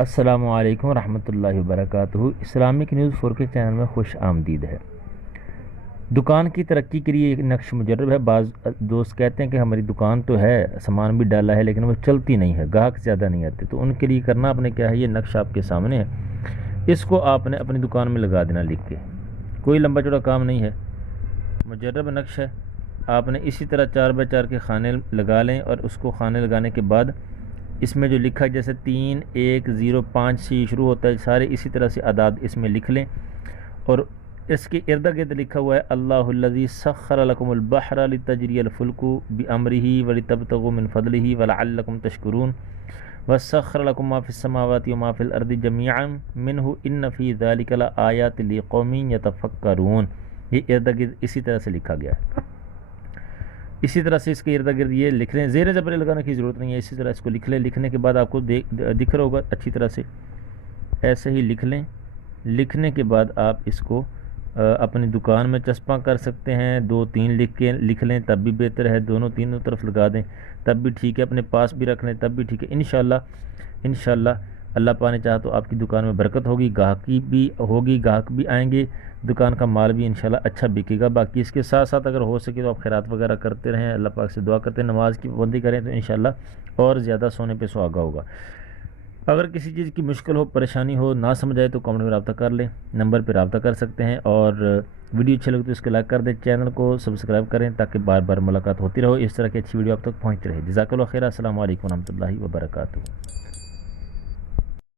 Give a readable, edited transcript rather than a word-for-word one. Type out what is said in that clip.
السلام علیکم ورحمۃ اللہ وبرکاتہ۔ اسلامک نیوز 4 کے چینل میں خوش آمدید ہے۔ دکان کی ترقی کے لیے ایک نقش مجرب ہے۔ بعض دوست کہتے ہیں کہ ہماری دکان تو ہے، سامان بھی ڈالا ہے، لیکن وہ چلتی نہیں ہے، گاہک زیادہ نہیں آتے، تو ان کے لیے کرنا آپ نے کیا ہے، یہ نقش آپ کے سامنے ہے، اس کو آپ نے اپنی دکان میں لگا دینا لکھ کے۔ کوئی لمبا چوڑا کام نہیں ہے، مجرب نقش ہے۔ آپ نے اسی طرح 4x4 کے خانے لگا لیں، اور اس کو خانے لگانے کے بعد اس میں جو لکھا ہے جیسے 3 1 0 5 سے شروع ہوتا ہے، سارے اسی طرح سے اعداد اس میں لکھ لیں، اور اس کے ارد گرد لکھا ہوا ہے اللہ الذی سخر لکم البحر لتجری الفلک بامرہ ولتبتغوا من فضلہ ولعلکم تشکرون وسخر لکم ما فی السماوات وما فی الارض جميعا منہ ان فی ذلک لآیات لقوم یتفکرون۔ یہ ارد گرد اسی طرح سے لکھا گیا ہے۔ اسی طرح سے اس کے ارد گرد یہ لکھ لیں، زیر زبر لگانے کی ضرورت نہیں ہے، اسی طرح اس کو لکھ لیں۔ لکھنے کے بعد آپ کو دکھ رہا ہوگا اچھی طرح سے، ایسے ہی لکھ لیں۔ لکھنے کے بعد آپ اس کو اپنی دکان میں چسپاں کر سکتے ہیں، 2 3 لکھ لیں تب بھی بہتر ہے، دونوں تینوں طرف لگا دیں تب بھی ٹھیک ہے، اپنے پاس بھی رکھ لیں تب بھی ٹھیک ہے۔ انشاءاللہ اللہ پاک نے چاہا تو آپ کی دکان میں برکت ہوگی، گاہکی بھی ہوگی، گاہک بھی آئیں گے، دکان کا مال بھی انشاءاللہ اچھا بکے گا۔ باقی اس کے ساتھ ساتھ اگر ہو سکے تو آپ خیرات وغیرہ کرتے رہیں، اللہ پاک سے دعا کرتے ہیں، نماز کی پابندی کریں تو انشاءاللہ اور زیادہ سونے پہ سہاگا ہوگا۔ اگر کسی چیز کی مشکل ہو، پریشانی ہو، نہ سمجھ آئے تو کمنٹ میں رابطہ کر لیں، نمبر پہ رابطہ کر سکتے ہیں، اور ویڈیو اچھے لگے تو اس کو لائک کر دیں، چینل کو سبسکرائب کریں تاکہ بار بار ملاقات ہوتی رہو، اس طرح کی اچھی ویڈیو آپ تک پہنچتی رہے۔ جزاک اللہ خیر، السلام علیکم ورحمۃ اللہ وبرکاتہ۔